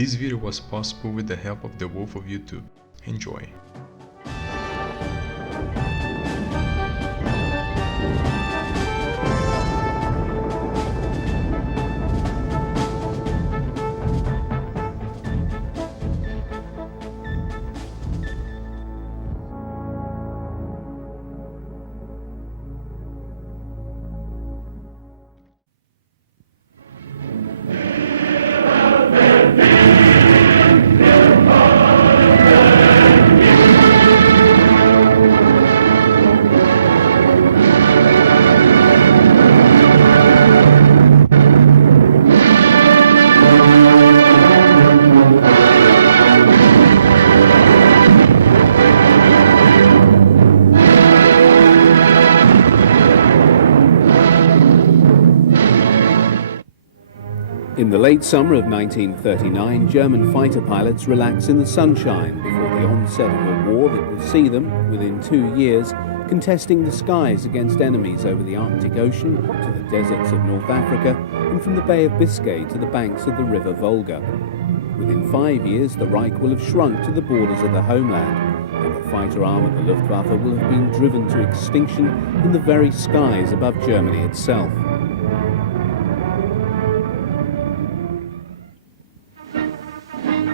This video was possible with the help of the Wolf of YouTube. Enjoy! In the late summer of 1939, German fighter pilots relax in the sunshine before the onset of a war that will see them, within 2 years, contesting the skies against enemies over the Arctic Ocean to the deserts of North Africa and from the Bay of Biscay to the banks of the River Volga. Within 5 years, the Reich will have shrunk to the borders of the homeland, and the fighter arm of the Luftwaffe will have been driven to extinction in the very skies above Germany itself.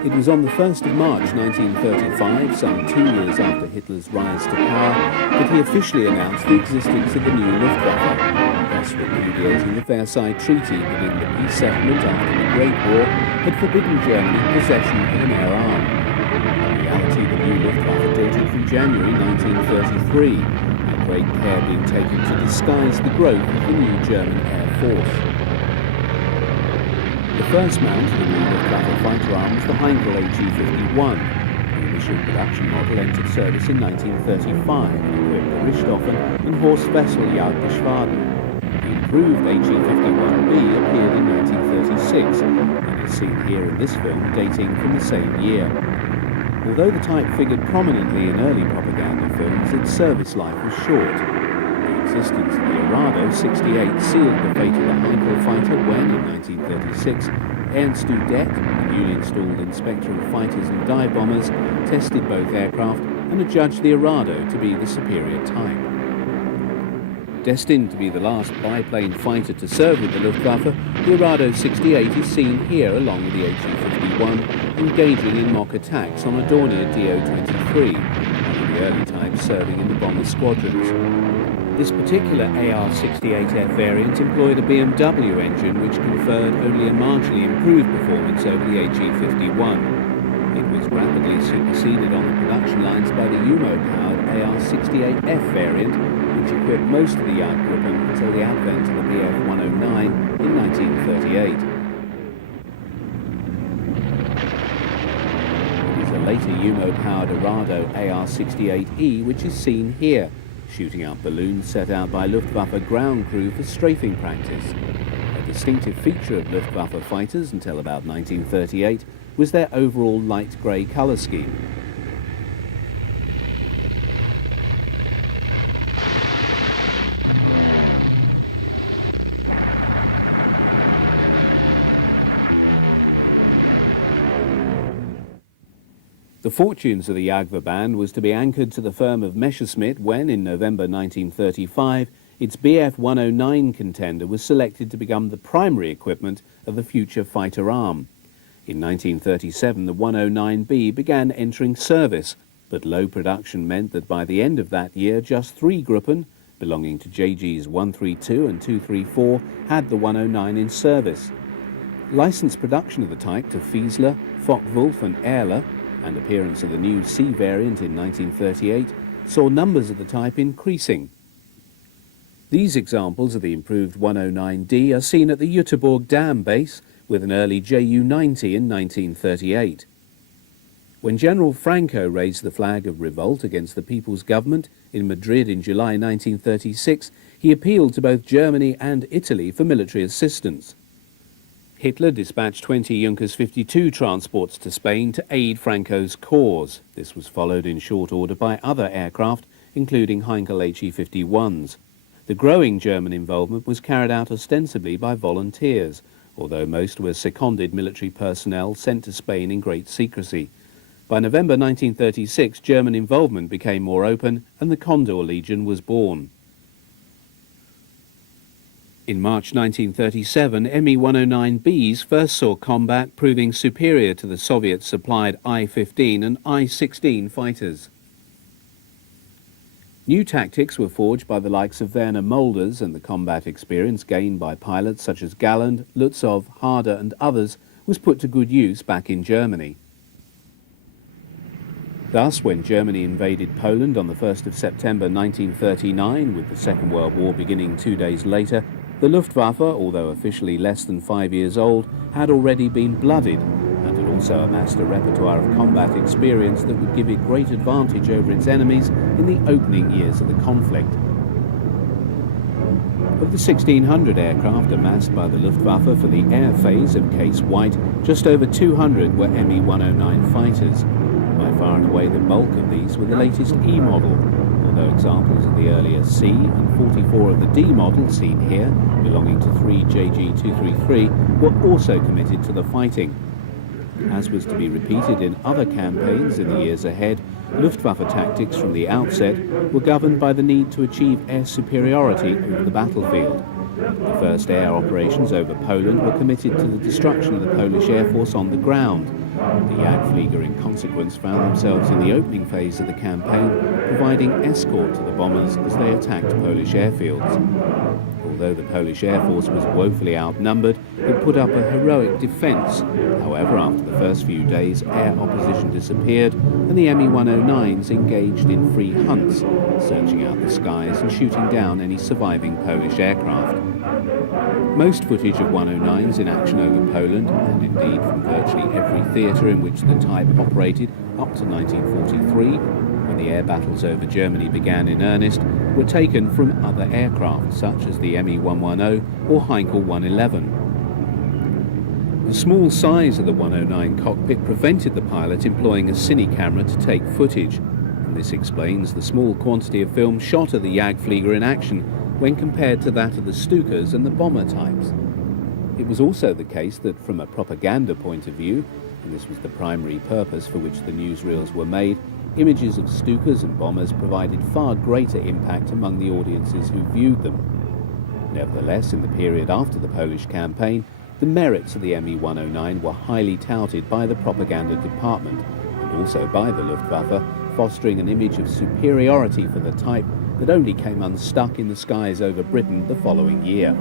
It was on the 1st of March 1935, some 2 years after Hitler's rise to power, that he officially announced the existence of the new Luftwaffe, thus repudiating the Versailles Treaty that in the peace settlement after the Great War had forbidden Germany possession of an air arm. In reality, the new Luftwaffe dated from January 1933, and great care being taken to disguise the growth of the new German Air Force. The first mount of the new Luftwaffe fighter arm was the Heinkel HE-51. The initial production model entered service in 1935 and equipped the Richthofen and Horst Wessel Jagdgeschwaden. The improved HE-51B appeared in 1936 and is seen here in this film dating from the same year. Although the type figured prominently in early propaganda films, its service life was short. The existence of the Arado 68 sealed the fate of the Heinkel fighter when, in 1936, Ernst Udet, a newly installed inspector of fighters and dive bombers, tested both aircraft and adjudged the Arado to be the superior type. Destined to be the last biplane fighter to serve with the Luftwaffe, the Arado 68 is seen here along with the HE-51, engaging in mock attacks on a Dornier Do-23, one of the early types serving in the bomber squadrons. This particular AR-68F variant employed a BMW engine which conferred only a marginally improved performance over the HE-51. It was rapidly superseded on the production lines by the Umo-powered AR-68F variant, which equipped most of the Jagdgruppen until the advent of the Bf-109 in 1938. It is a later Umo-powered Arado AR-68E which is seen here, shooting out balloons set out by Luftwaffe ground crew for strafing practice. A distinctive feature of Luftwaffe fighters until about 1938 was their overall light grey colour scheme. The fortunes of the Jagdwehr band was to be anchored to the firm of Messerschmitt when, in November 1935, its Bf-109 contender was selected to become the primary equipment of the future fighter arm. In 1937, the 109B began entering service, but low production meant that by the end of that year, just 3 Gruppen, belonging to JGs 132 and 234, had the 109 in service. Licensed production of the type to Fiesler, Focke-Wulf and Ehrler, and appearance of the new C variant in 1938, saw numbers of the type increasing. These examples of the improved 109D are seen at the Jüterbog Dam base with an early Ju-90 in 1938. When General Franco raised the flag of revolt against the People's Government in Madrid in July 1936, he appealed to both Germany and Italy for military assistance. Hitler dispatched 20 Junkers 52 transports to Spain to aid Franco's cause. This was followed in short order by other aircraft, including Heinkel HE-51s. The growing German involvement was carried out ostensibly by volunteers, although most were seconded military personnel sent to Spain in great secrecy. By November 1936, German involvement became more open and the Condor Legion was born. In March 1937, Me-109Bs first saw combat, proving superior to the Soviet-supplied I-15 and I-16 fighters. New tactics were forged by the likes of Werner Molders, and the combat experience gained by pilots such as Galland, Lutzow, Harder and others was put to good use back in Germany. Thus, when Germany invaded Poland on the 1st of September 1939, with the Second World War beginning 2 days later, the Luftwaffe, although officially less than 5 years old, had already been blooded and had also amassed a repertoire of combat experience that would give it great advantage over its enemies in the opening years of the conflict. Of the 1,600 aircraft amassed by the Luftwaffe for the air phase of Case White, just over 200 were Me-109 fighters. By far and away the bulk of these were the latest E model, although examples of the earlier C and 44 of the D model seen here, belonging to 3 JG233, were also committed to the fighting. As was to be repeated in other campaigns in the years ahead, Luftwaffe tactics from the outset were governed by the need to achieve air superiority over the battlefield. The first air operations over Poland were committed to the destruction of the Polish Air Force on the ground. The Jagdflieger, in consequence, found themselves in the opening phase of the campaign, providing escort to the bombers as they attacked Polish airfields. Although the Polish Air Force was woefully outnumbered, it put up a heroic defence. However, after the first few days, air opposition disappeared, and the Me-109s engaged in free hunts, searching out the skies and shooting down any surviving Polish aircraft. Most footage of 109s in action over Poland, and indeed from virtually every theatre in which the type operated up to 1943, when the air battles over Germany began in earnest, were taken from other aircraft, such as the Me-110 or Heinkel 111. The small size of the 109 cockpit prevented the pilot employing a cine camera to take footage, and this explains the small quantity of film shot of the Jagdflieger in action when compared to that of the Stukas and the bomber types. It was also the case that from a propaganda point of view, and this was the primary purpose for which the newsreels were made, images of Stukas and bombers provided far greater impact among the audiences who viewed them. Nevertheless, in the period after the Polish campaign, the merits of the Me-109 were highly touted by the propaganda department, and also by the Luftwaffe, fostering an image of superiority for the type that only came unstuck in the skies over Britain the following year.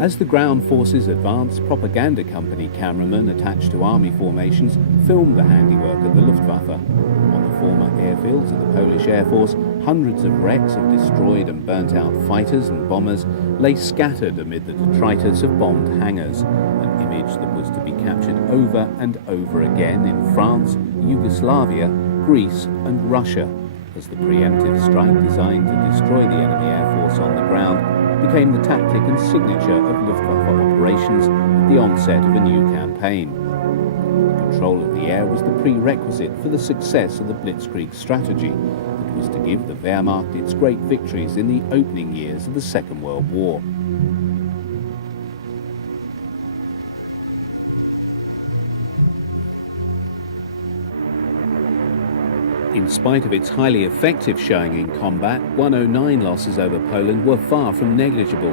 As the ground forces advanced, propaganda company cameramen attached to army formations filmed the handiwork of the Luftwaffe. On the former airfields of the Polish Air Force, hundreds of wrecks of destroyed and burnt-out fighters and bombers lay scattered amid the detritus of bombed hangars, an image that was to be captured over and over again in France, Yugoslavia, Greece and Russia, as the preemptive strike designed to destroy the enemy air force on the ground became the tactic and signature of Luftwaffe operations at the onset of a new campaign. Control of the air was the prerequisite for the success of the Blitzkrieg strategy, which was to give the Wehrmacht its great victories in the opening years of the Second World War. In spite of its highly effective showing in combat, 109 losses over Poland were far from negligible.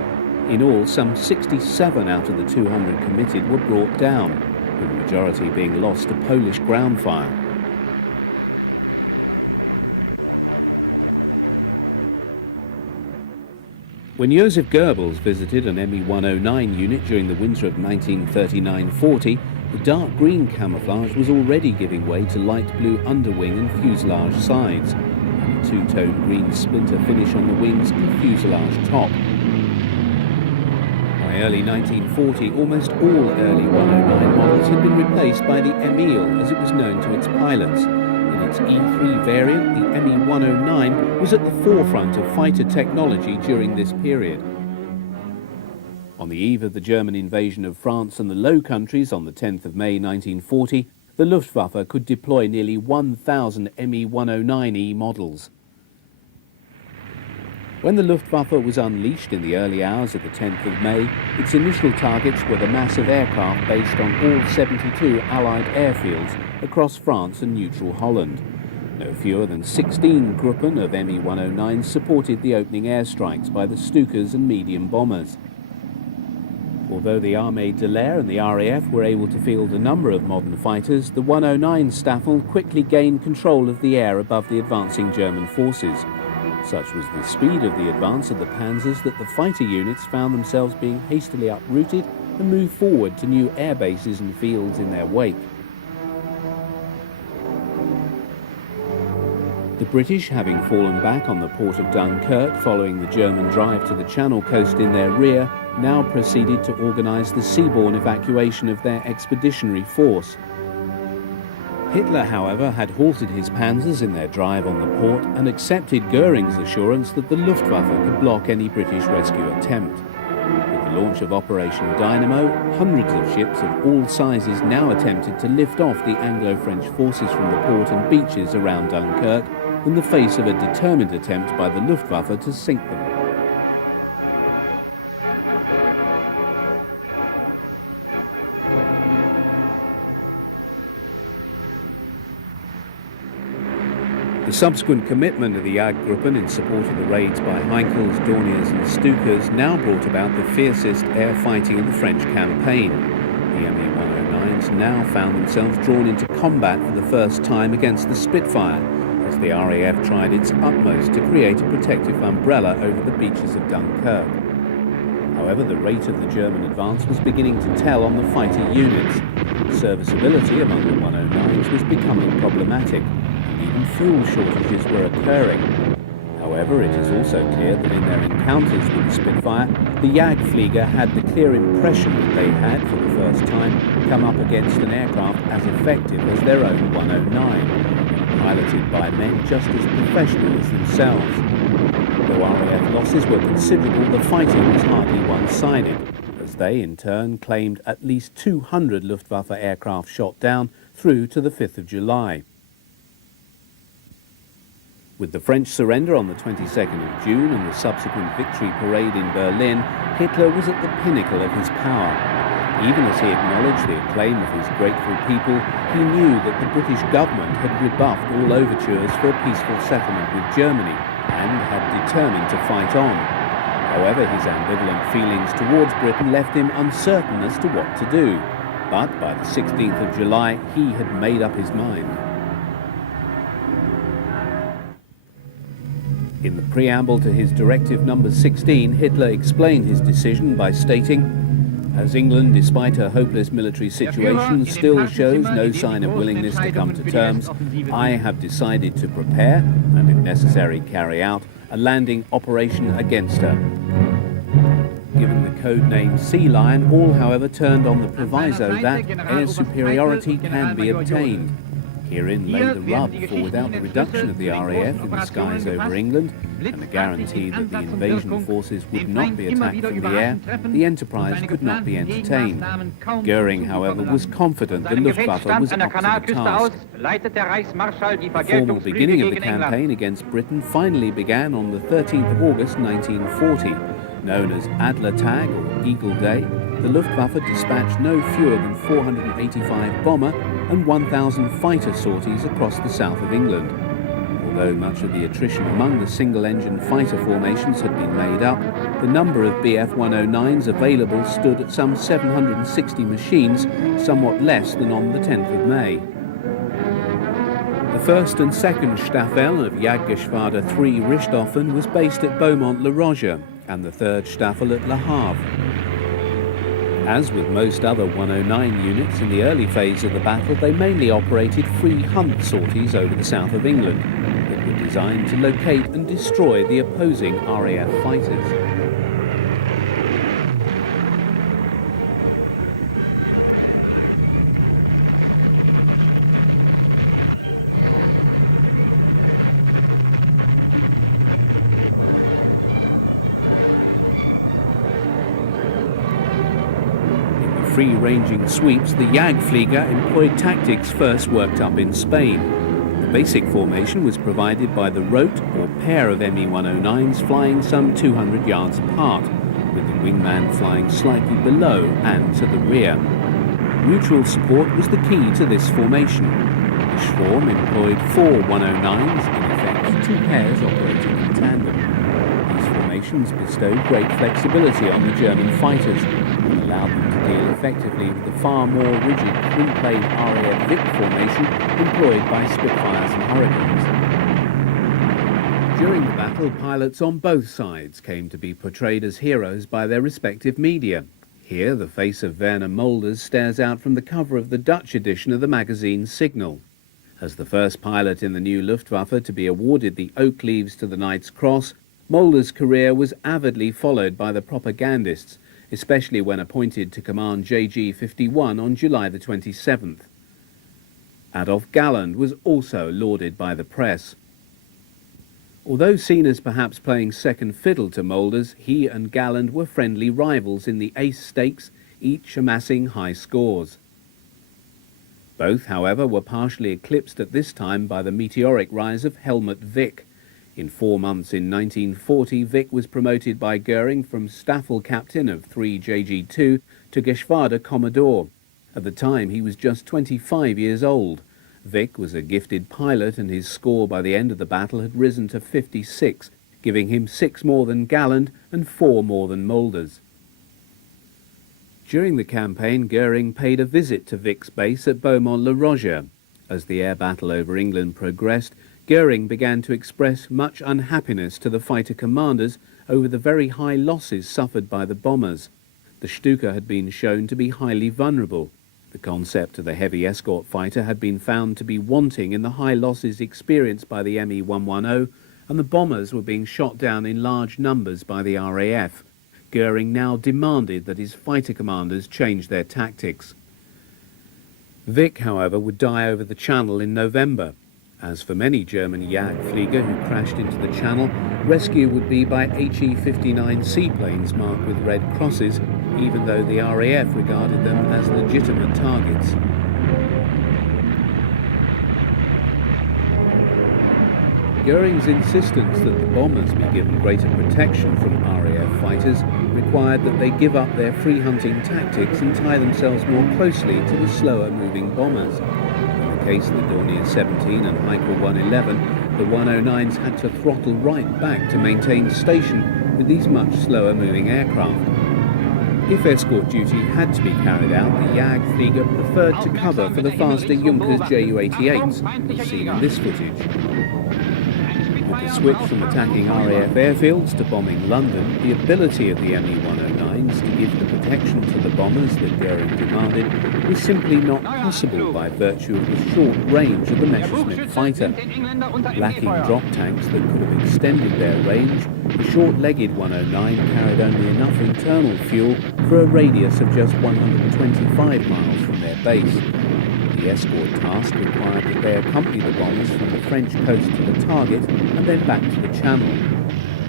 In all, some 67 out of the 200 committed were brought down, with the majority being lost to Polish ground fire. When Joseph Goebbels visited an Me-109 unit during the winter of 1939-40, the dark green camouflage was already giving way to light blue underwing and fuselage sides, and a two-tone green splinter finish on the wings and fuselage top. By early 1940, almost all early 109 models had been replaced by the Emil, as it was known to its pilots. In its E3 variant, the Me-109 was at the forefront of fighter technology during this period. On the eve of the German invasion of France and the Low Countries on the 10th of May 1940, the Luftwaffe could deploy nearly 1,000 Me-109E models. When the Luftwaffe was unleashed in the early hours of the 10th of May, its initial targets were the mass of aircraft based on all 72 Allied airfields across France and neutral Holland. No fewer than 16 Gruppen of Me-109s supported the opening airstrikes by the Stukas and medium bombers. Although the Armée de l'Air and the RAF were able to field a number of modern fighters, the 109 Staffel quickly gained control of the air above the advancing German forces. Such was the speed of the advance of the Panzers that the fighter units found themselves being hastily uprooted and moved forward to new air bases and fields in their wake. The British, having fallen back on the port of Dunkirk following the German drive to the Channel coast in their rear, now proceeded to organise the seaborne evacuation of their expeditionary force. Hitler, however, had halted his panzers in their drive on the port and accepted Goering's assurance that the Luftwaffe could block any British rescue attempt. With the launch of Operation Dynamo, hundreds of ships of all sizes now attempted to lift off the Anglo-French forces from the port and beaches around Dunkirk in the face of a determined attempt by the Luftwaffe to sink them. The subsequent commitment of the Jagdgruppen in support of the raids by Heinkels, Dorniers and Stukas now brought about the fiercest air fighting of the French campaign. The Me-109s now found themselves drawn into combat for the first time against the Spitfire, as the RAF tried its utmost to create a protective umbrella over the beaches of Dunkirk. However, the rate of the German advance was beginning to tell on the fighter units. Serviceability among the 109s was becoming problematic. Even fuel shortages were occurring. However, it is also clear that in their encounters with the Spitfire, the Jagdflieger had the clear impression that they had, for the first time, come up against an aircraft as effective as their own 109, piloted by men just as professional as themselves. Though RAF losses were considerable, the fighting was hardly one-sided, as they, in turn, claimed at least 200 Luftwaffe aircraft shot down through to the 5th of July. With the French surrender on the 22nd of June and the subsequent victory parade in Berlin, Hitler was at the pinnacle of his power. Even as he acknowledged the acclaim of his grateful people, he knew that the British government had rebuffed all overtures for a peaceful settlement with Germany and had determined to fight on. However, his ambivalent feelings towards Britain left him uncertain as to what to do. But by the 16th of July, he had made up his mind. In the preamble to his Directive No. 16, Hitler explained his decision by stating, "As England, despite her hopeless military situation, still shows no sign of willingness to come to terms, I have decided to prepare, and if necessary carry out, a landing operation against her." Given the code name Sea Lion, all, however, turned on the proviso that air superiority can be obtained. Herein lay the rub, for without the reduction of the RAF in the skies over England, and the guarantee that the invasion forces would not be attacked from the air, the enterprise could not be entertained. Goering, however, was confident the Luftwaffe was up to the task. The formal beginning of the campaign against Britain finally began on the 13th of August 1940. Known as Adlertag, or Eagle Day, the Luftwaffe dispatched no fewer than 485 bomber and 1,000 fighter sorties across the south of England. Although much of the attrition among the single-engine fighter formations had been made up, the number of Bf 109s available stood at some 760 machines, somewhat less than on the 10th of May. The 1st and 2nd Staffel of Jagdgeschwader 3 Richthofen was based at Beaumont-le-Roger, and the 3rd Staffel at Le Havre. As with most other 109 units in the early phase of the battle, they mainly operated free hunt sorties over the south of England that were designed to locate and destroy the opposing RAF fighters. free-ranging sweeps, the Jagdflieger employed tactics first worked up in Spain. The basic formation was provided by the rote or pair of Me-109s flying some 200 yards apart, with the wingman flying slightly below and to the rear. Mutual support was the key to this formation. The Schwarm employed 4 109s, in effect 2 pairs operating in tandem. These formations bestowed great flexibility on the German fighters and allowed them to deal effectively with the far more rigid twin-plane RAF Vic formation employed by Spitfires and Hurricanes. During the battle, pilots on both sides came to be portrayed as heroes by their respective media. Here, the face of Werner Mulders stares out from the cover of the Dutch edition of the magazine Signal. As the first pilot in the new Luftwaffe to be awarded the Oak Leaves to the Knight's Cross, Mulders' career was avidly followed by the propagandists, especially when appointed to command JG 51 on July the 27th. Adolf Galland was also lauded by the press. Although seen as perhaps playing second fiddle to Mulders, he and Galland were friendly rivals in the Ace Stakes, each amassing high scores. Both, however, were partially eclipsed at this time by the meteoric rise of Helmut Wick. In 4 months in 1940, Wick was promoted by Goering from Staffel captain of 3 JG2 to Geschwader Commodore. At the time, he was just 25 years old. Wick was a gifted pilot, and his score by the end of the battle had risen to 56, giving him 6 more than Galland and 4 more than Mulders. During the campaign, Goering paid a visit to Wick's base at Beaumont-le-Roger. As the air battle over England progressed, Goering began to express much unhappiness to the fighter commanders over the very high losses suffered by the bombers. The Stuka had been shown to be highly vulnerable. The concept of the heavy escort fighter had been found to be wanting in the high losses experienced by the Me-110, and the bombers were being shot down in large numbers by the RAF. Goering now demanded that his fighter commanders change their tactics. Wick, however, would die over the Channel in November. As for many German Jagdflieger who crashed into the Channel, rescue would be by HE-59 seaplanes marked with red crosses, even though the RAF regarded them as legitimate targets. Goering's insistence that the bombers be given greater protection from RAF fighters required that they give up their free-hunting tactics and tie themselves more closely to the slower-moving bombers. In the case of the Dornier 17 and Heikel 111, the 109s had to throttle right back to maintain station with these much slower-moving aircraft. If escort duty had to be carried out, the Jagdflieger preferred to cover for the faster Junkers Ju-88s, as seen in this footage. With the switch from attacking RAF airfields to bombing London, the ability of the Me-109s to give the protection to the bombers that Goering demanded was simply not possible by virtue of the short range of the Messerschmitt fighter. Lacking drop tanks that could have extended their range, the short-legged 109 carried only enough internal fuel for a radius of just 125 miles from their base. The escort task required that they accompany the bombers from the French coast to the target and then back to the Channel.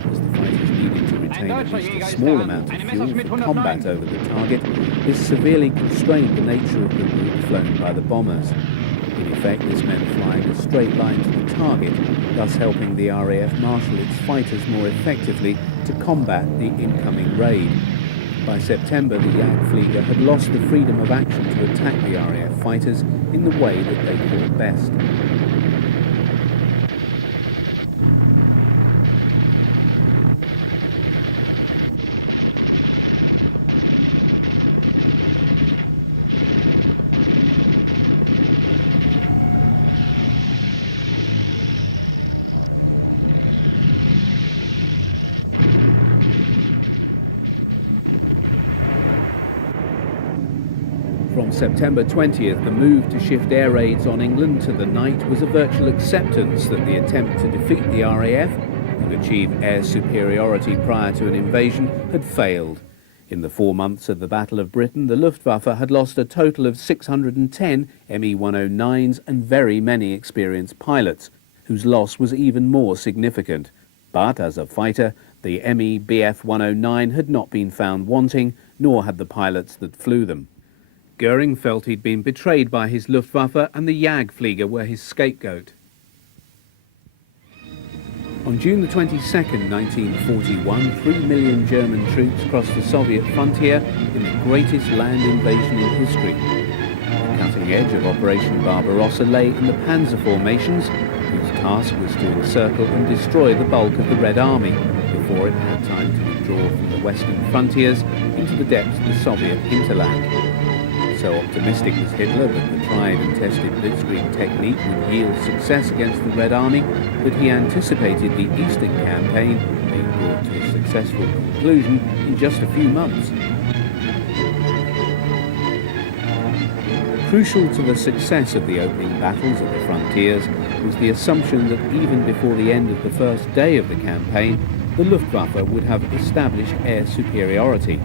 As the fighters needed to retain at least a small amount of fuel for combat over the target, this severely constrained the nature of the route flown by the bombers. In effect, this meant flying a straight line to the target, thus helping the RAF marshal its fighters more effectively to combat the incoming raid. By September, the Jagdflieger had lost the freedom of action to attack the RAF fighters in the way that they thought best. From September 20th, the move to shift air raids on England to the night was a virtual acceptance that the attempt to defeat the RAF and achieve air superiority prior to an invasion had failed. In the 4 months of the Battle of Britain, the Luftwaffe had lost a total of 610 Me-109s and very many experienced pilots, whose loss was even more significant. But as a fighter, the Me Bf 109 had not been found wanting, nor had the pilots that flew them. Goering felt he'd been betrayed by his Luftwaffe, and the Jagdflieger were his scapegoat. On June the 22nd, 1941, 3 million German troops crossed the Soviet frontier in the greatest land invasion in history. The cutting edge of Operation Barbarossa lay in the Panzer formations, whose task was to encircle and destroy the bulk of the Red Army before it had time to withdraw from the western frontiers into the depths of the Soviet hinterland. So optimistic was Hitler that the tried and tested blitzkrieg technique would yield success against the Red Army that he anticipated the Eastern campaign being brought to a successful conclusion in just a few months. Crucial to the success of the opening battles at the frontiers was the assumption that even before the end of the first day of the campaign, the Luftwaffe would have established air superiority.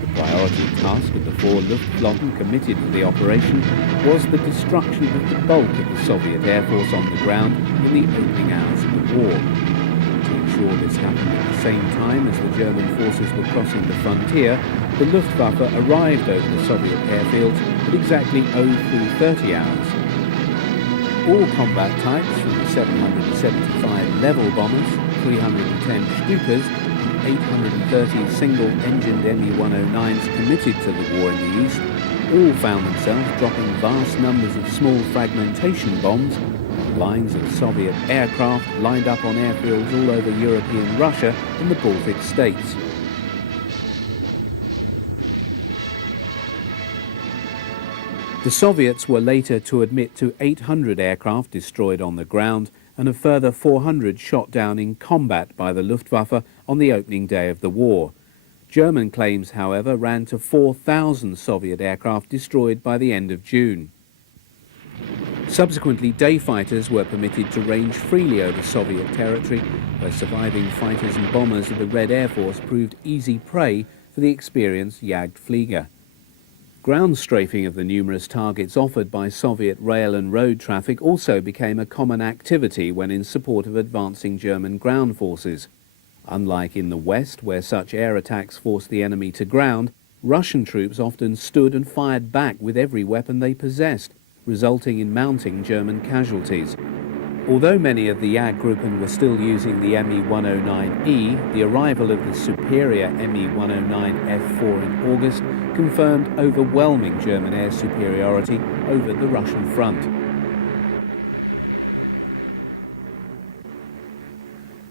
The priority task of the 4 Luftflotten committed to the operation was the destruction of the bulk of the Soviet Air Force on the ground in the opening hours of the war. To ensure this happened at the same time as the German forces were crossing the frontier, the Luftwaffe arrived over the Soviet airfields at exactly 03:30 hours. All combat types, from the 775 level bombers, 310 Stukas, 830 single-engined Me-109s committed to the war in the East, all found themselves dropping vast numbers of small fragmentation bombs on lines of Soviet aircraft lined up on airfields all over European Russia and the Baltic states. The Soviets were later to admit to 800 aircraft destroyed on the ground and a further 400 shot down in combat by the Luftwaffe on the opening day of the war. German claims, however, ran to 4,000 Soviet aircraft destroyed by the end of June. Subsequently, day fighters were permitted to range freely over Soviet territory, where surviving fighters and bombers of the Red Air Force proved easy prey for the experienced Jagdflieger. Ground strafing of the numerous targets offered by Soviet rail and road traffic also became a common activity when in support of advancing German ground forces. Unlike in the West, where such air attacks forced the enemy to ground, Russian troops often stood and fired back with every weapon they possessed, resulting in mounting German casualties. Although many of the Jagdgruppen were still using the Me-109E, the arrival of the superior Me-109F4 in August confirmed overwhelming German air superiority over the Russian front.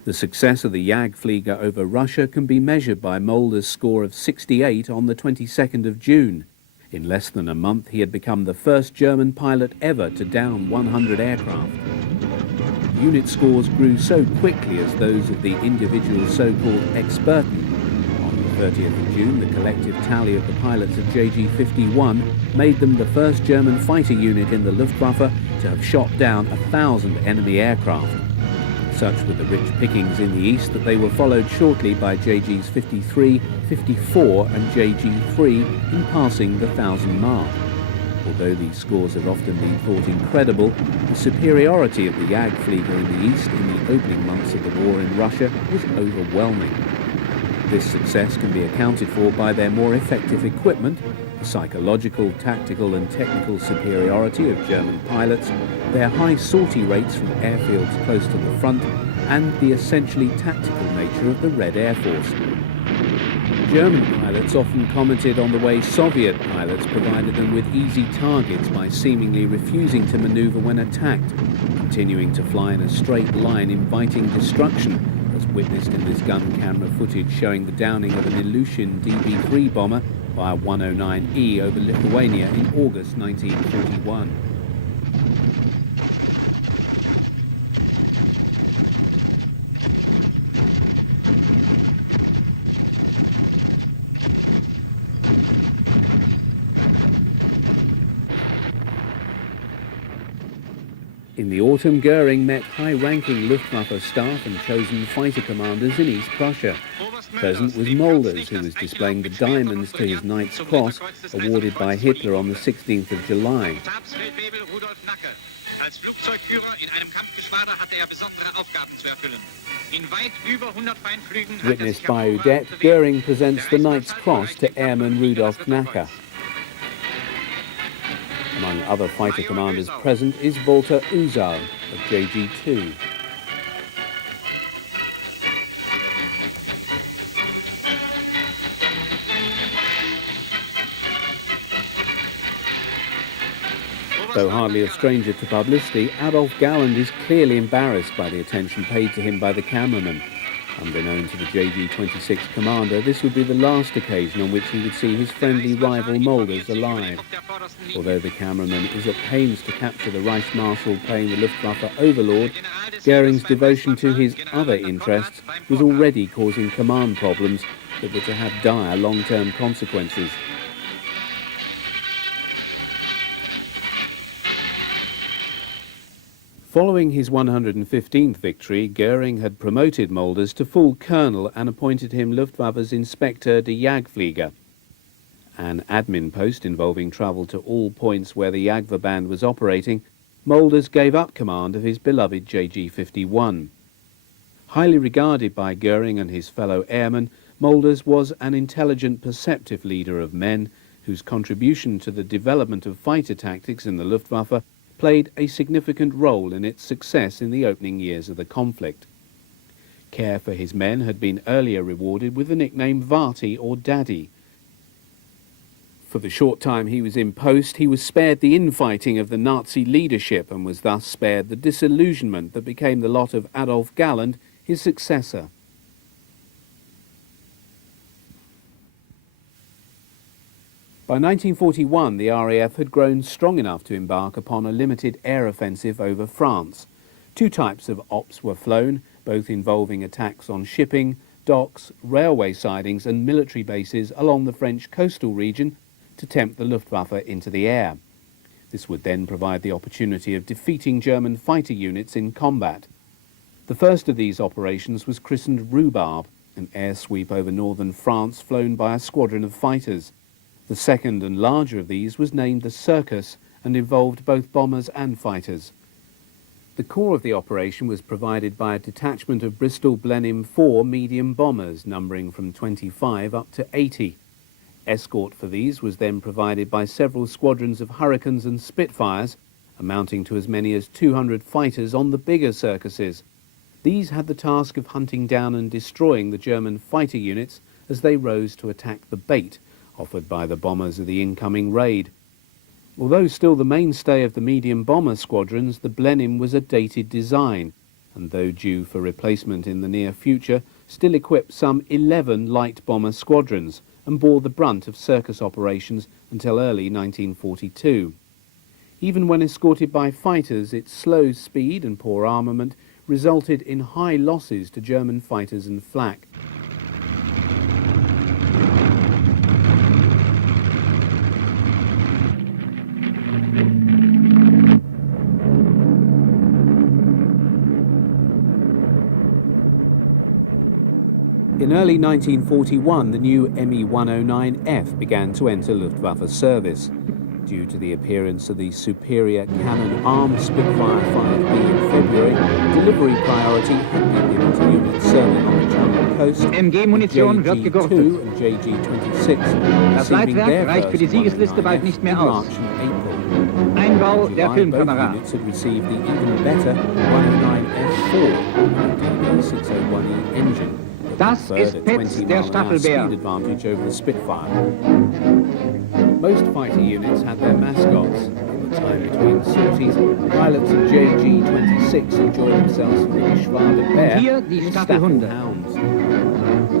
The success of the Jagdflieger over Russia can be measured by Mulder's score of 68 on the 22nd of June. In less than a month, he had become the first German pilot ever to down 100 aircraft. Unit scores grew so quickly as those of the individual so-called Experten. On the 30th of June, the collective tally of the pilots of JG-51 made them the first German fighter unit in the Luftwaffe to have shot down 1,000 enemy aircraft. Such were the rich pickings in the east that they were followed shortly by JGs 53, 54 and JG-3 in passing the 1,000 mark. Although these scores have often been thought incredible, the superiority of the Jagdflieger in the east in the opening months of the war in Russia was overwhelming. This success can be accounted for by their more effective equipment, the psychological, tactical and technical superiority of German pilots, their high sortie rates from airfields close to the front, and the essentially tactical nature of the Red Air Force. German pilots often commented on the way Soviet pilots provided them with easy targets by seemingly refusing to maneuver when attacked, continuing to fly in a straight line inviting destruction, as witnessed in this gun camera footage showing the downing of an Ilyushin DB-3 bomber by a 109E over Lithuania in August 1941. In the autumn, Goering met high-ranking Luftwaffe staff and chosen fighter commanders in East Prussia. Present was Mulders, who was displaying the diamonds to his Knight's Cross, awarded by Hitler on the 16th of July. Als Flugzeugführer in einem Kampfgeschwader hatte besondere Aufgaben zu erfüllen. In weit über 100 Feindflügen Witnessed by Udet, Goering presents the Knight's Cross to Airman Rudolf Knacker. other fighter commanders present is Walter Uzar of JG2. Though hardly a stranger to publicity, Adolf Galland is clearly embarrassed by the attention paid to him by the cameraman. Unbeknown to the JG-26 commander, this would be the last occasion on which he would see his friendly rival Mulders alive. Although the cameraman is at pains to capture the Reichsmarschall playing the Luftwaffe overlord, Goering's devotion to his other interests was already causing command problems that were to have dire long-term consequences. Following his 115th victory, Goering had promoted Mulders to full colonel and appointed him Luftwaffe's Inspector der Jagdflieger, an admin post involving travel to all points where the Jagdverband was operating. Mulders gave up command of his beloved JG-51. Highly regarded by Goering and his fellow airmen, Mulders was an intelligent, perceptive leader of men whose contribution to the development of fighter tactics in the Luftwaffe played a significant role in its success in the opening years of the conflict. Care for his men had been earlier rewarded with the nickname Vati or Daddy. For the short time he was in post, he was spared the infighting of the Nazi leadership and was thus spared the disillusionment that became the lot of Adolf Galland, his successor. By 1941, the RAF had grown strong enough to embark upon a limited air offensive over France. Two types of ops were flown, both involving attacks on shipping, docks, railway sidings and military bases along the French coastal region to tempt the Luftwaffe into the air. This would then provide the opportunity of defeating German fighter units in combat. The first of these operations was christened Rhubarb, an air sweep over northern France flown by a squadron of fighters. The second and larger of these was named the Circus and involved both bombers and fighters. The core of the operation was provided by a detachment of Bristol Blenheim 4 medium bombers numbering from 25 up to 80. Escort for these was then provided by several squadrons of Hurricanes and Spitfires, amounting to as many as 200 fighters on the bigger Circuses. These had the task of hunting down and destroying the German fighter units as they rose to attack the bait offered by the bombers of the incoming raid. Although still the mainstay of the medium bomber squadrons, the Blenheim was a dated design, and though due for replacement in the near future, still equipped some 11 light bomber squadrons and bore the brunt of Circus operations until early 1942. Even when escorted by fighters, its slow speed and poor armament resulted in high losses to German fighters and flak. In early 1941, the new Me-109F began to enter Luftwaffe service. Due to the appearance of the superior cannon-armed Spitfire 5B in February, delivery priority had been given to units serving on the Channel Coast. MG-Munition wird gegurtet. And JG-26, Das Leitwerk reicht für die Siegesliste bald nicht mehr aus. Einbau der Filmkamera. Units had received the even better 109F4 DB601E engine. Das ist Petz, der Stachelbär. Advantage over the Spitfire. Most fighter units had their mascots. In the time between sorties, pilots of JG-26 enjoyed themselves with the Geschwader Bear Hier die and Stachelhunde. Hounds.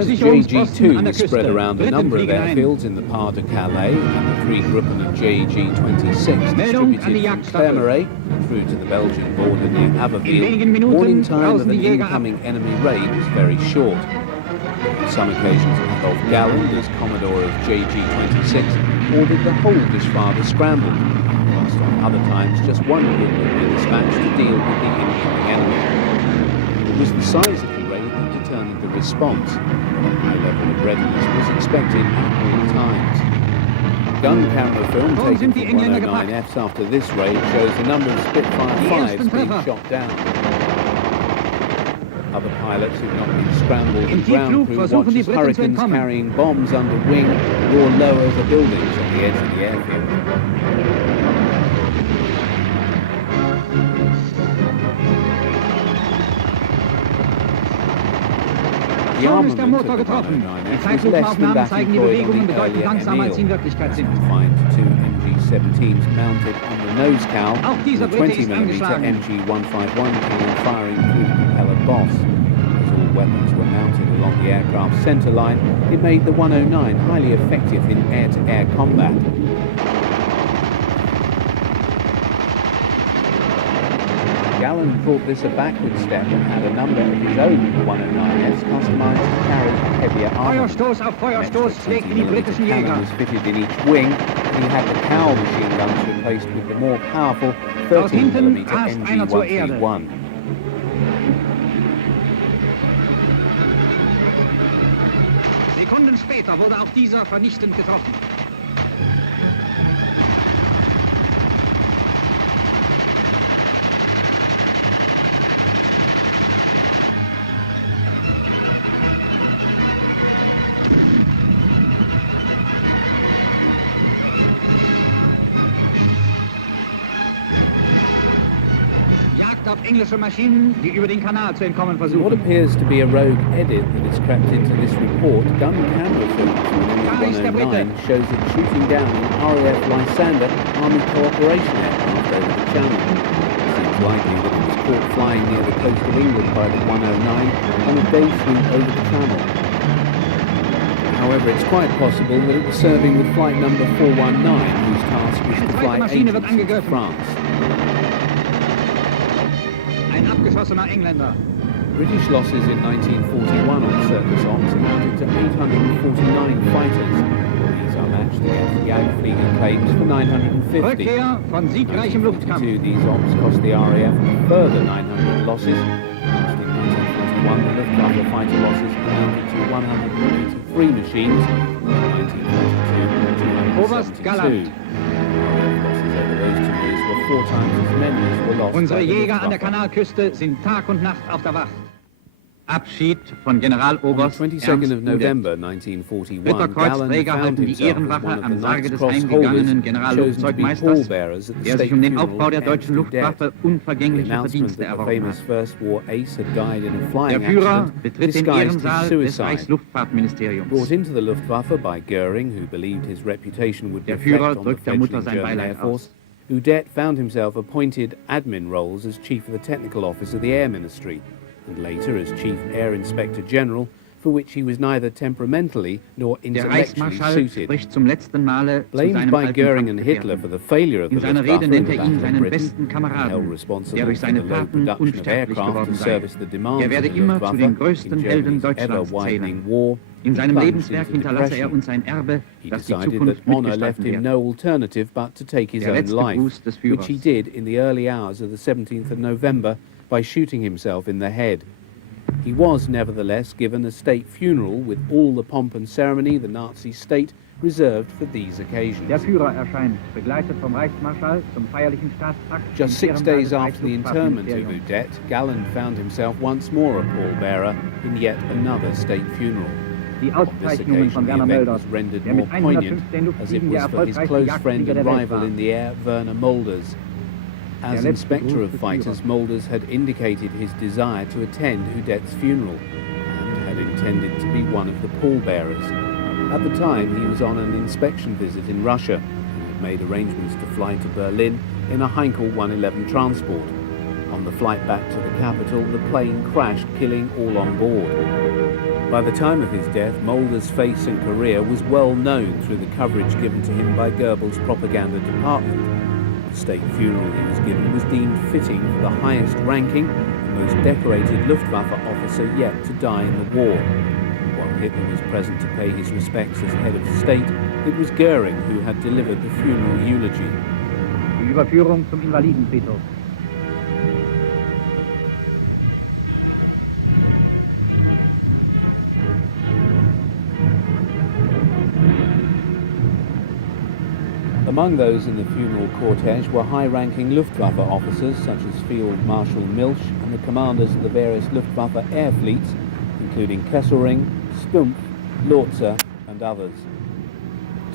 As JG-2 spread around a number of airfields in the Pas de Calais and the three Gruppen of JG-26 distributed from Clermont through to the Belgian border near Abbeville, warning time of an incoming enemy raid was very short. On some occasions, Adolf Galland, as Commodore of JG-26, ordered the whole Geschwader scrambled, whilst on other times just one group would be dispatched to deal with the incoming enemy. It was the size of the raid that determined the response. A high level of readiness was expected at all times. Gun camera film Warum taken sind die from Engländer 109Fs after this raid shows a number of Spitfire Die 5s ersten being Treffer. shot down. Other pilots who've not been scrambled Im and ground Tiefflug crew versuchen watch die as Briten zu Hurricanes entkommen. carrying bombs under wing roar low over buildings on the edge of the airfield. The Schon ist der armament Motor of the getroffen. 109F Die was less than Zeitlupenaufnahmen that zeigen, die employed on Bewegungen the bedeuten earlier langsamer als sie in Emil. Wirklichkeit As sind. confined to two MG-17s mounted on the nose cowl, Auch dieser the Brite ist 20mm angeschlagen. MG-151 cannon firing through the propeller boss. As all weapons were mounted along the aircraft's centre line, it made the 109 highly effective in air-to-air combat. Gallen thought this a backward step and had a number of his own 109s customised to carry heavier armour. Feuerstoß auf Feuerstoß schlägt die britischen cannon Jäger. was fitted in each wing, and he had the cowl machine guns replaced with the more powerful Aus hinten 13mm rast einer zur Erde. MG-131. Sekunden später wurde auch dieser vernichtend getroffen. Jagd auf englische Maschinen, die über den Kanal zu entkommen What versuchen. appears to be a rogue edit that has crept into this report, gun camera film from the 109 shows it shooting down an RAF Lysander Army Cooperation aircraft over the channel. It seems likely that it was caught flying near the coast of England by the 109 on a day sweep over the channel. However, it's quite possible that it was serving with flight number 419, whose task was to fly Maschine wird agents into angegriffen. France. Ein abgeschossener Engländer. British losses in 1941 on Circus Ops amounted to 849 fighters. These are matched against the Jagdflieger claims for 950. Rückkehr von siegreichem Luftkampf. 1942, these ops cost the RAF a further 900 losses. Whilst in 1941, the Luftwaffe fighter losses amounted to 183 machines. In 1942, Oberst 272. Galland. Losses over those 2 years were 4 times as many as were lost Unsere by the Jäger an der Luftwaffe. Kanalküste sind Tag und Nacht auf der Wacht. Abschied von On the Generaloberst 22nd of Ernst November 1941, Gallen Ritterkreuzträger found halten die himself as Ehrenwache one of am the Sarge Knights des Cross heimgegangenen holders chosen to be Generalflugzeugmeisters, pallbearers at the der sich state den funeral Aufbau der of deutschen Ernst Udet. Luftwaffe The unvergängliche announcement Verdienste that the erworben famous hat. First War ace had died in a Der flying Führer accident betritt den disguised Ehrensaal as des suicide. Reichsluftfahrtministeriums. Brought into the Luftwaffe by Goering, who believed his reputation would Der reflect Führer on the drückt der Mutter fledgling sein German Air Beileid Force, aus. Udet found himself appointed admin roles as Chief of the Technical Office of the Air Ministry, and later as Chief Air Inspector General, for which he was neither temperamentally nor Der intellectually Reichsmarschall suited. spricht zum letzten Male zu Blamed seinem by alten Goering and Hitler for Kampfgefährten. the failure of the In seiner Luftwaffe Rede in nennt the ihn Battle of seinen Britain, besten and held Kameraden, responsible der durch for seine the low Taten production of unsterblich aircraft geworden to sei. service the demands Er of werde the immer zu Luftwaffe den größten in Helden Germany's Deutschlands ever-widening zählen. war. In seinem plunged Lebenswerk into hinterlasse er depression. uns ein Erbe, He das die decided Zukunft that honour left mitgestalten him wird. no alternative but to take his Der own letzte life, Gruß des which he Führers. did in the early hours of the 17th of November by shooting himself in the head. He was nevertheless given a state funeral with all the pomp and ceremony the Nazi state reserved for these Der occasions. Führer erscheint, begleitet vom Reichsmarschall zum feierlichen Staatsakt. Just 6 im days Ehrensaal des after the interment of Reichsluftfahrtministeriums. Udet, Galland found himself once more a pallbearer in yet another state funeral. Die On this Auszeichnungen occasion, von the Werner event Mölders, was rendered der more mit poignant 115 as it Luftfliegen der was for his erfolgreichste close friend Jagdflieger and der Welt rival war. in the air, Werner Mulders. As Der letzte Inspector Gruß of des Fighters, Führers. Mulders had indicated his desire to attend Udet's funeral and had intended to be one of the pallbearers. At the time, he was on an inspection visit in Russia and had made arrangements to fly to Berlin in a Heinkel 111 transport. On the flight back to the capital, the plane crashed, killing all on board. By the time of his death, Mulder's face and career was well known through the coverage given to him by Goebbels' propaganda department. The state funeral he was given was deemed fitting for the highest ranking, the most decorated Luftwaffe officer yet to die in the war. While Hitler was present to pay his respects as head of state, it was Goering who had delivered the funeral eulogy. Die Überführung zum Invalidenfriedhof. Among those in the funeral cortege were high-ranking Luftwaffe officers such as Field Marshal Milch and the commanders of the various Luftwaffe air fleets, including Kesselring, Stumpf, Lotze and others.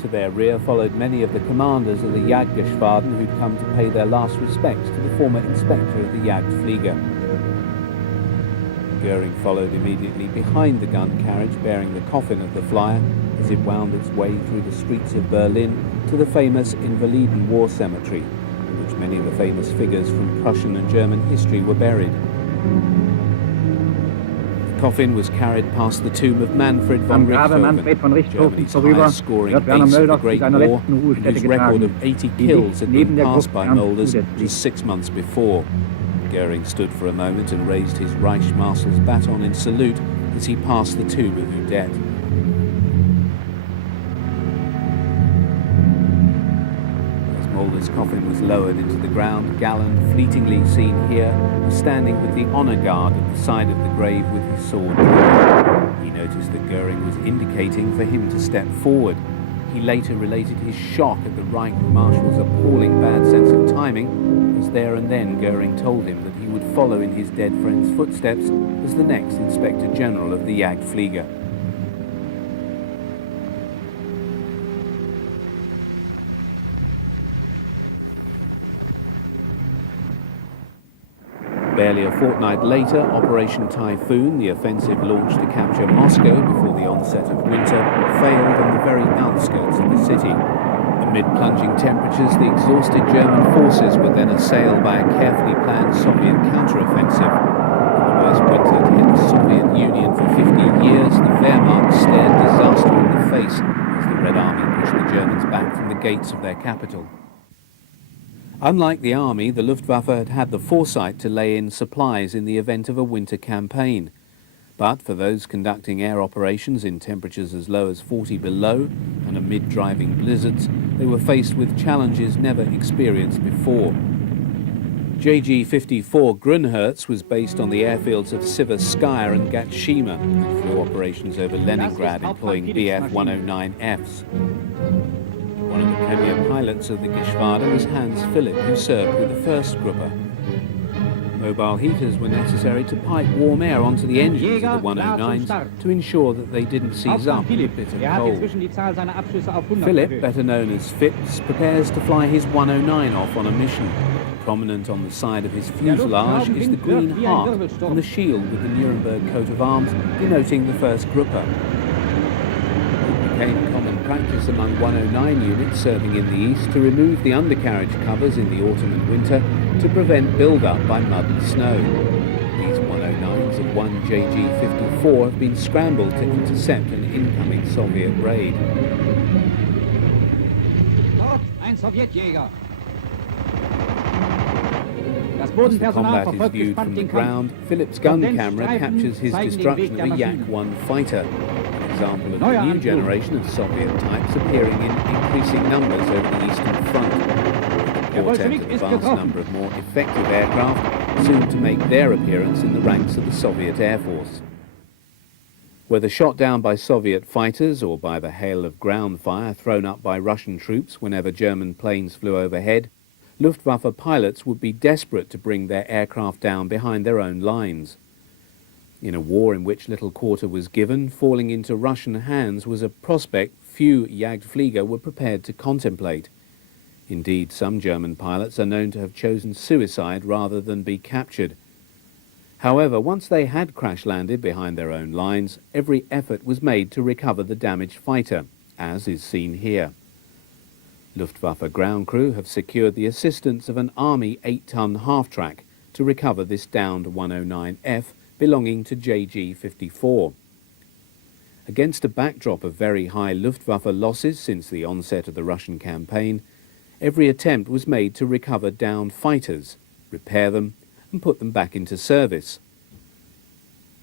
To their rear followed many of the commanders of the Jagdgeschwaden who'd come to pay their last respects to the former inspector of the Jagdflieger. Goering followed immediately behind the gun carriage bearing the coffin of the flyer as it wound its way through the streets of Berlin to the famous Invaliden War Cemetery, in which many of the famous figures from Prussian and German history were buried. The coffin was carried past the tomb of Manfred von Richthofen, Germany's highest-scoring ace of the Great War, and whose record of 80 kills had been passed by Mulders just 6 months before. Goering stood for a moment and raised his Reichsmarshal's baton in salute as he passed the tomb of Udet. As Mulder's coffin was lowered into the ground, Galland, fleetingly seen here, was standing with the honour guard at the side of the grave with his sword drawn. He noticed that Goering was indicating for him to step forward. He later related his shock at the Reich Marshal's appalling bad sense of timing, as there and then Goering told him that he would follow in his dead friend's footsteps as the next Inspector General of the Jagdflieger. Barely a fortnight later, Operation Typhoon, the offensive launched to capture Moscow before the onset of winter, failed on the very outskirts of the city. Amid plunging temperatures, the exhausted German forces were then assailed by a carefully planned Soviet counter-offensive. In the worst winter to hit the Soviet Union for 50 years, the Wehrmacht stared disaster in the face as the Red Army pushed the Germans back from the gates of their capital. Unlike the army, the Luftwaffe had had the foresight to lay in supplies in the event of a winter campaign. But for those conducting air operations in temperatures as low as 40 below and amid driving blizzards, they were faced with challenges never experienced before. JG-54 Grunherz was based on the airfields of Siverskaya and Gatshima and flew operations over Leningrad employing Bf-109Fs. One of the premier pilots of the Geschwader was Hans Philipp, who served with the first Gruppe. Mobile heaters were necessary to pipe warm air onto the engines of the 109s to ensure that they didn't seize up in the bitter cold. Philipp, better known as Phipps, prepares to fly his 109 off on a mission. Prominent on the side of his fuselage is the green heart and the shield with the Nuremberg coat of arms denoting the first Gruppe. It became common practice among 109 units serving in the east to remove the undercarriage covers in the autumn and winter to prevent build-up by mud and snow. These 109s of one JG-54 have been scrambled to intercept an incoming Soviet raid. Dort ein Sowjetjäger. As the combat is viewed from the ground, Philip's gun camera captures his destruction of a Yak-1 fighter, an example of the new generation of Soviet types appearing in increasing numbers over the Eastern Front. The quartet of a vast number of more effective aircraft soon to make their appearance in the ranks of the Soviet Air Force. Whether shot down by Soviet fighters or by the hail of ground fire thrown up by Russian troops whenever German planes flew overhead, Luftwaffe pilots would be desperate to bring their aircraft down behind their own lines. In a war in which little quarter was given, falling into Russian hands was a prospect few Jagdflieger were prepared to contemplate. Indeed, some German pilots are known to have chosen suicide rather than be captured. However, once they had crash-landed behind their own lines, every effort was made to recover the damaged fighter, as is seen here. Luftwaffe ground crew have secured the assistance of an Army 8-ton half-track to recover this downed 109F belonging to JG-54. Against a backdrop of very high Luftwaffe losses since the onset of the Russian campaign, every attempt was made to recover downed fighters, repair them, and put them back into service.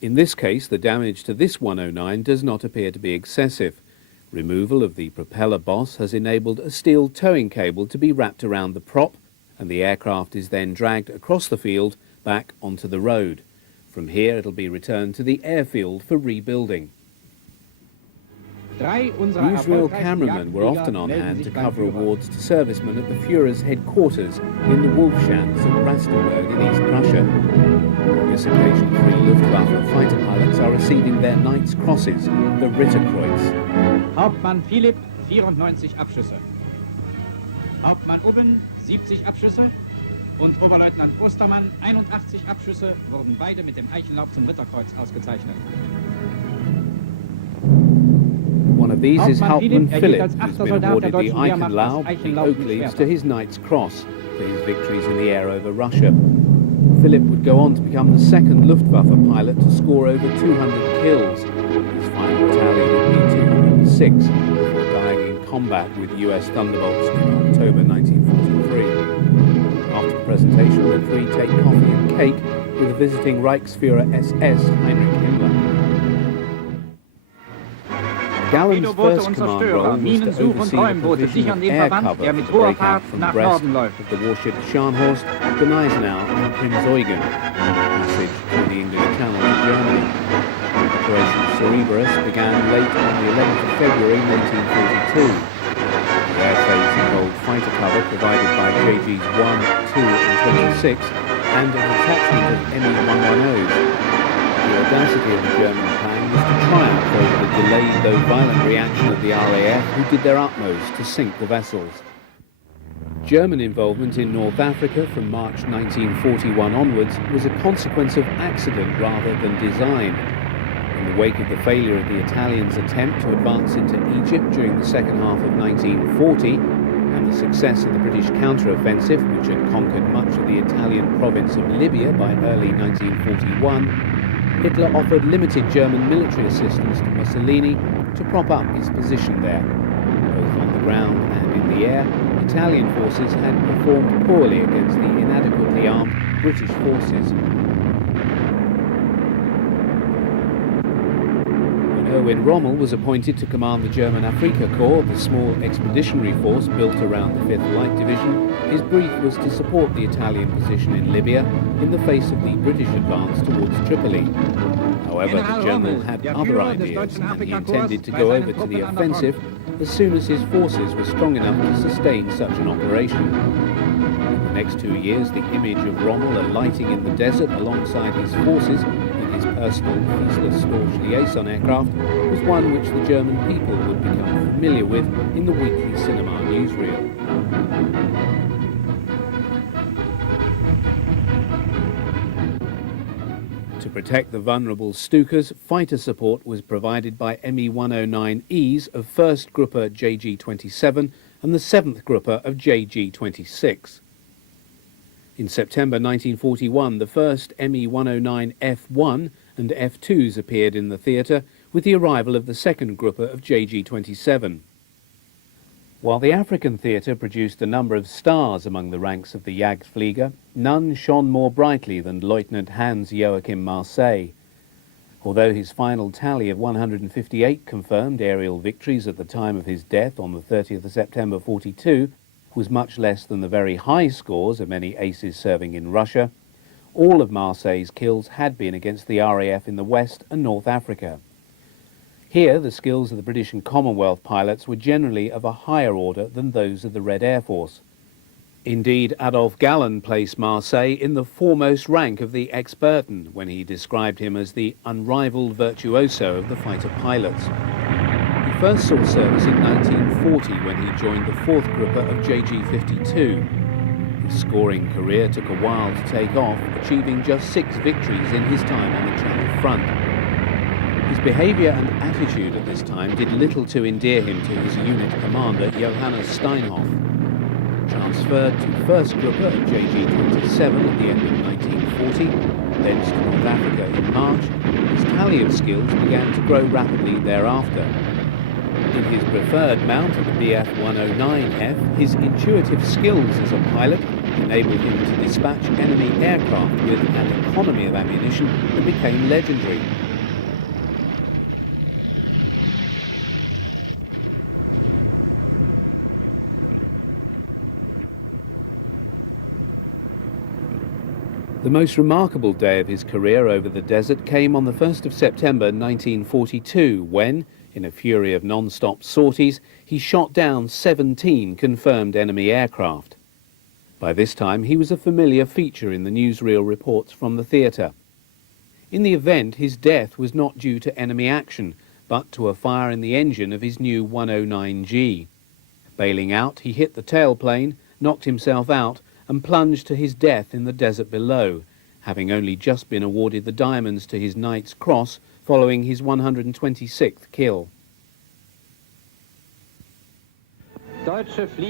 In this case, the damage to this 109 does not appear to be excessive. Removal of the propeller boss has enabled a steel towing cable to be wrapped around the prop, and the aircraft is then dragged across the field back onto the road. From here it'll be returned to the airfield for rebuilding. Newsreel cameramen were often on hand to cover awards to servicemen at the Führer's headquarters in the Wolfschanz at Rastenburg in East Prussia. On this occasion, 3 Luftwaffe fighter pilots are receiving their Knight's Crosses, the Ritterkreuz. Hauptmann Philipp, 94 Abschüsse. Hauptmann Ubben, 70 Abschüsse. Und Oberleutnant Ostermann, 81 Abschüsse, wurden beide mit dem Eichenlaub zum Ritterkreuz ausgezeichnet. One of these is Hauptmann Philipp, als who's achter been Soldat awarded der the deutschen Wehrmacht Eichenlaub, das the Eichenlaub oak mit leaves, Schwertern. to his Knight's Cross for his victories in the air over Russia. Philipp would go on to become the second Luftwaffe pilot to score over 200 kills. His final tally would be 206 before dying in combat with US Thunderbolts in October 1943. After the presentation, the 3 take coffee and cake with the visiting Reichsführer SS Heinrich Himmler. Gallen's first command role was to oversee the provision of air cover for the breakout from Brest of the warship Scharnhorst, Gneisenau and Prinzeugen, passage through the English Channel to Germany. Operation Cerberus began late on the 11th of February 1942. The air phase involved fighter cover provided by JGs 1, 2 and 26 and a detachment of Me-110s. The audacity of the German plan was to triumph over the delayed though violent reaction of the RAF, who did their utmost to sink the vessels. German involvement in North Africa from March 1941 onwards was a consequence of accident rather than design. In the wake of the failure of the Italians' attempt to advance into Egypt during the second half of 1940, and the success of the British counter-offensive, which had conquered much of the Italian province of Libya by early 1941, Hitler offered limited German military assistance to Mussolini to prop up his position there. Both on the ground and in the air, Italian forces had performed poorly against the inadequately armed British forces. When Erwin Rommel was appointed to command the German Afrika Korps, the small expeditionary force built around the 5th Light Division, his brief was to support the Italian position in Libya in the face of the British advance towards Tripoli. However, the general had other ideas, and he intended to go over to the offensive as soon as his forces were strong enough to sustain such an operation. In the next 2 years, the image of Rommel alighting in the desert alongside his forces in his personal faceless Storch liaison aircraft was one which the German people would become familiar with in the weekly cinema newsreel. To protect the vulnerable Stukas, fighter support was provided by Me-109Es of 1st Gruppe JG-27 and the 7th Gruppe of JG-26. In September 1941, the first Me-109 F1 and F2s appeared in the theatre with the arrival of the 2nd Gruppe of JG-27. While the African theatre produced a number of stars among the ranks of the Jagdflieger, none shone more brightly than Lieutenant Hans Joachim Marseille. Although his final tally of 158 confirmed aerial victories at the time of his death on the 30th of September 42 was much less than the very high scores of many aces serving in Russia, all of Marseille's kills had been against the RAF in the West and North Africa. Here, the skills of the British and Commonwealth pilots were generally of a higher order than those of the Red Air Force. Indeed, Adolf Gallen placed Marseille in the foremost rank of the Experten when he described him as the unrivaled virtuoso of the fighter pilots. He first saw service in 1940 when he joined the 4th Gruppe of JG-52. His scoring career took a while to take off, achieving just 6 victories in his time on the Channel Front. His behaviour and attitude at this time did little to endear him to his unit commander, Johannes Steinhoff. Transferred to 1st Gruppe of JG-27 at the end of 1940, thence to North Africa in March, his tally of skills began to grow rapidly thereafter. In his preferred mount of the Bf-109F, his intuitive skills as a pilot enabled him to dispatch enemy aircraft with an economy of ammunition that became legendary. The most remarkable day of his career over the desert came on the 1st of September 1942 when, In a fury of non-stop sorties, he shot down 17 confirmed enemy aircraft. By this time, he was a familiar feature in the newsreel reports from the theatre. In the event, his death was not due to enemy action, but to a fire in the engine of his new 109G. Bailing out, he hit the tailplane, knocked himself out, and plunged to his death in the desert below, having only just been awarded the diamonds to his Knight's Cross following his 126th kill.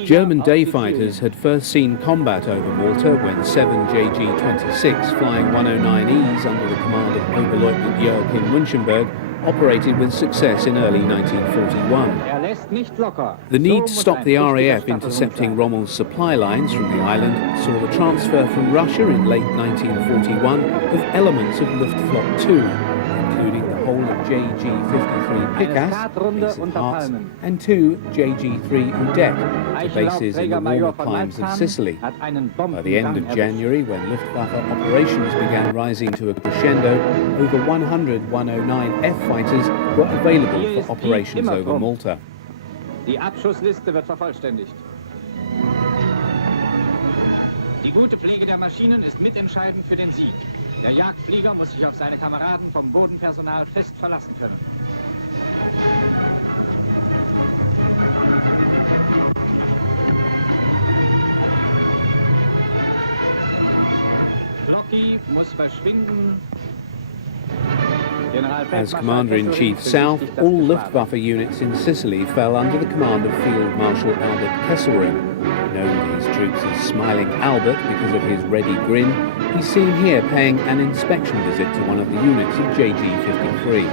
German day fighters had first seen combat over Malta when 7 JG-26 flying 109Es under the command of Oberleutnant Joachim Münchenberg operated with success in early 1941. The need to stop the RAF intercepting Rommel's supply lines from the island saw the transfer from Russia in late 1941 of elements of Luftwaffe 2, including the whole of JG-53 Pikas, Ace of Hearts, and 2 JG-3 Udeck, to bases in the warmer climes of Sicily. By the end of January, when Luftwaffe operations began rising to a crescendo, over 100 109F fighters were available for operations over Malta. Die Abschussliste wird vervollständigt. Die gute Pflege der Maschinen ist mitentscheidend für den Sieg. Der Jagdflieger muss sich auf seine Kameraden vom Bodenpersonal fest verlassen können. Blocky muss verschwinden. As Commander-in-Chief South, all Luftwaffe units in Sicily fell under the command of Field Marshal Albert Kesselring. Known to his troops as Smiling Albert because of his ready grin, he's seen here paying an inspection visit to one of the units of JG-53.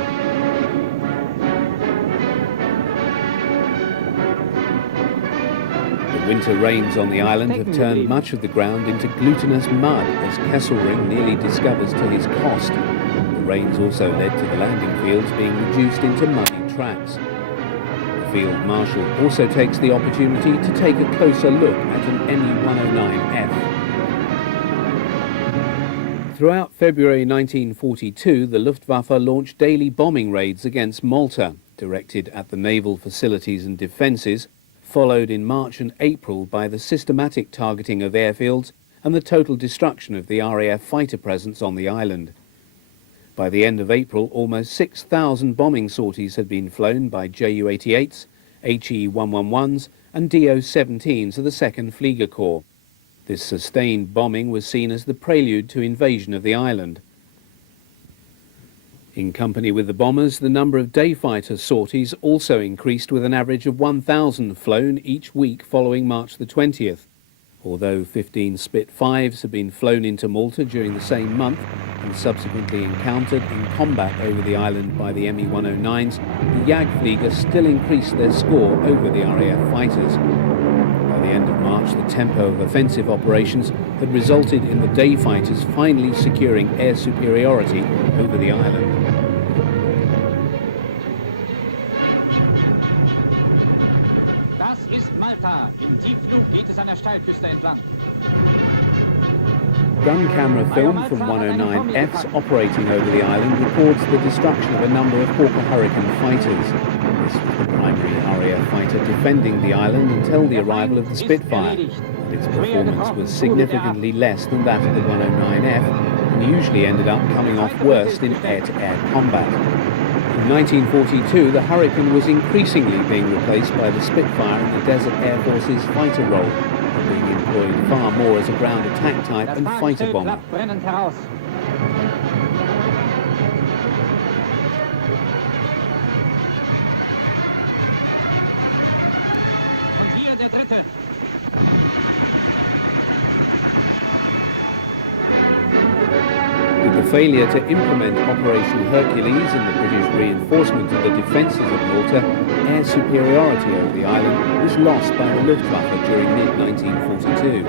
The winter rains on the island have turned much of the ground into glutinous mud, as Kesselring nearly discovers to his cost. The rains also led to the landing fields being reduced into muddy tracks. The Field Marshal also takes the opportunity to take a closer look at an ME-109F. Throughout February 1942, the Luftwaffe launched daily bombing raids against Malta, directed at the naval facilities and defences, followed in March and April by the systematic targeting of airfields and the total destruction of the RAF fighter presence on the island. By the end of April, almost 6,000 bombing sorties had been flown by Ju-88s, HE-111s and Do-17s of the 2nd Flieger Corps. This sustained bombing was seen as the prelude to invasion of the island. In company with the bombers, the number of day fighter sorties also increased, with an average of 1,000 flown each week following March the 20th. Although 15 Spit-5s had been flown into Malta during the same month and subsequently encountered in combat over the island by the Me-109s, the Jagdflieger still increased their score over the RAF fighters. By the end of March, the tempo of offensive operations had resulted in the day fighters finally securing air superiority over the island. Das ist Malta. Im Tiefflug geht es an der Steilküste entlang. Gun camera film from 109Fs operating over the island records the destruction of a number of Hawker Hurricane fighters. This was the primary RAF fighter defending the island until the arrival of the Spitfire. Its performance was significantly less than that of the 109F and usually ended up coming off worst in air-to-air combat. In 1942, the Hurricane was increasingly being replaced by the Spitfire in the Desert Air Force's fighter role, being employed far more as a ground attack type and fighter bomber. With the failure to implement Operation Hercules and the British reinforcement of the defences of Malta, air superiority over the island was lost by the Luftwaffe during mid-1942.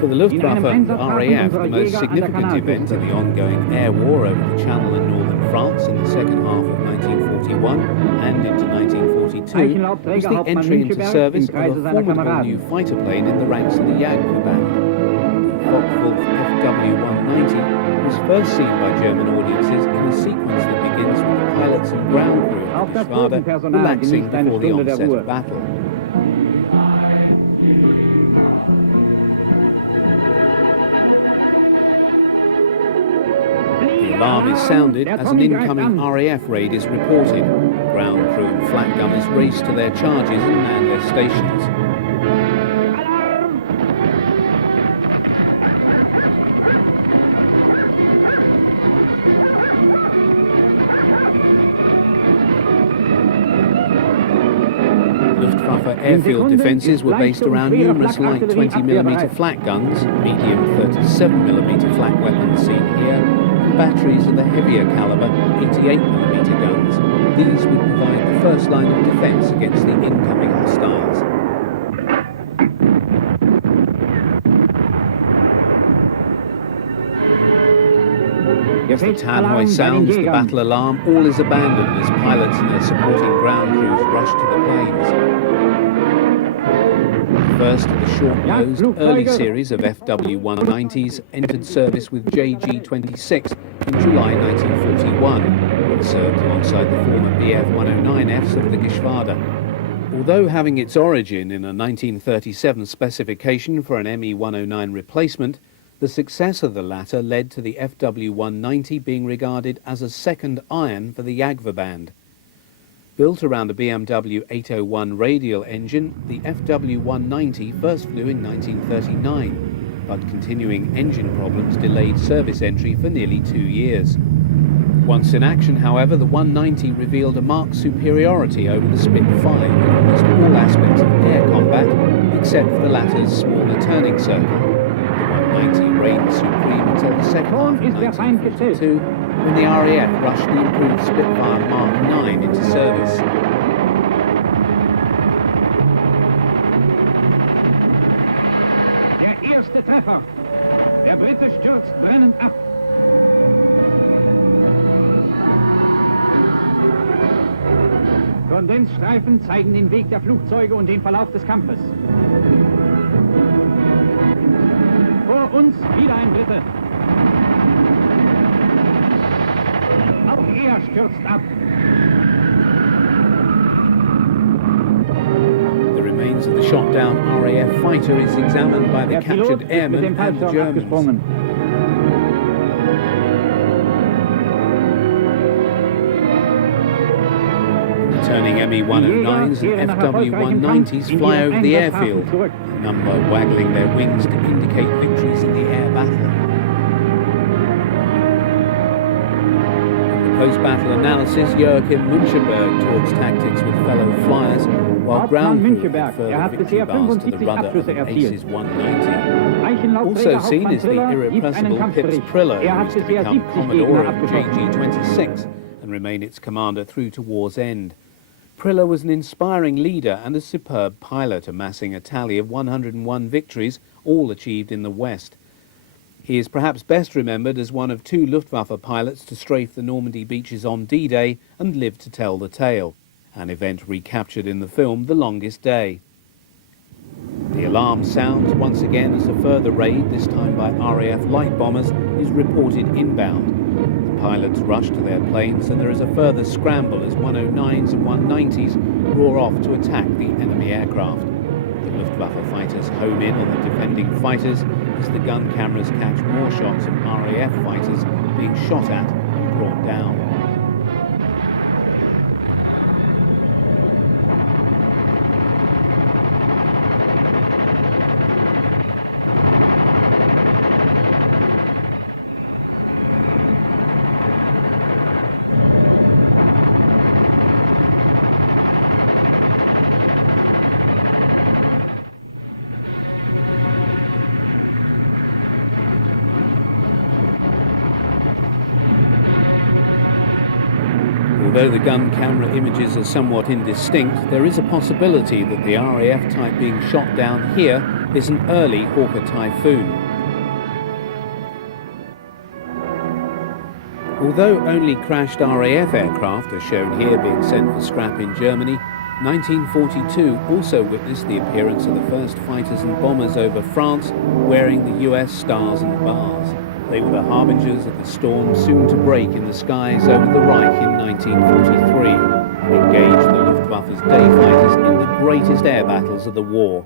For the Luftwaffe and RAF, the most significant event in the ongoing air war over the Channel and northern France in the second half of 1941 and into 1942 was the entry into service of a formidable new fighter plane in the ranks of the Jagdverband. The Focke-Wulf FW-190 was first seen by German audiences in a sequence that began Geschwader relaxing before the onset of battle. The alarm is sounded as an incoming RAF raid is reported. Ground crew and flak gunners race to their charges and man their stations. Luftwaffe airfield defences were based around numerous light 20mm flak guns, medium 37mm flak weapons seen here, and batteries of the heavier calibre 88mm guns. These would provide the first line of defence against the incoming hostiles. As the tannoy sounds the battle alarm, all is abandoned as pilots and their supporting ground crews rush to the planes. The first of the short-nosed early series of FW-190s entered service with JG-26 in July 1941 and served alongside the former Bf-109Fs of the Geschwader. Although having its origin in a 1937 specification for an Me-109 replacement, the success of the latter led to the FW-190 being regarded as a second iron for the Jagdverband. Built around a BMW 801 radial engine, the FW-190 first flew in 1939, but continuing engine problems delayed service entry for nearly 2 years. Once in action, however, the 190 revealed a marked superiority over the Spitfire in almost all aspects of air combat, except for the latter's smaller turning circle. 90 reigned supreme until the second half of 1942, when the RAF rushed the improved Spitfire Mark 9 into service. Der erste Treffer. Der Brite stürzt brennend ab. Kondensstreifen zeigen den Weg der Flugzeuge und den Verlauf des Kampfes. Vor uns wieder ein Brite. Auch er stürzt ab. The remains of the shot-down RAF fighter is examined by the captured airmen and the Germans. Returning Me-109s and FW-190s fly over the airfield, a number waggling their wings to indicate victories in the air battle. In the post-battle analysis, Joachim Münchenberg talks tactics with fellow flyers, while ground crew had further victory bars to the rudder of the Aces 190. Also seen is the irrepressible Pips Prillo, who is to become Commodore of JG-26 and remain its commander through to war's end. Prillo was an inspiring leader and a superb pilot, amassing a tally of 101 victories, all achieved in the West. He is perhaps best remembered as one of 2 Luftwaffe pilots to strafe the Normandy beaches on D-Day and live to tell the tale, an event recaptured in the film The Longest Day. The alarm sounds once again as a further raid, this time by RAF light bombers, is reported inbound. Pilots rush to their planes and there is a further scramble as 109s and 190s roar off to attack the enemy aircraft. The Luftwaffe fighters home in on the defending fighters as the gun cameras catch more shots of RAF fighters being shot at and brought down. Although the gun camera images are somewhat indistinct, there is a possibility that the RAF type being shot down here is an early Hawker Typhoon. Although only crashed RAF aircraft are shown here being sent for scrap in Germany, 1942 also witnessed the appearance of the first fighters and bombers over France wearing the US stars and bars. They were the harbingers of the storm soon to break in the skies over the Reich in 1943. engaged the Luftwaffe's day fighters in the greatest air battles of the war.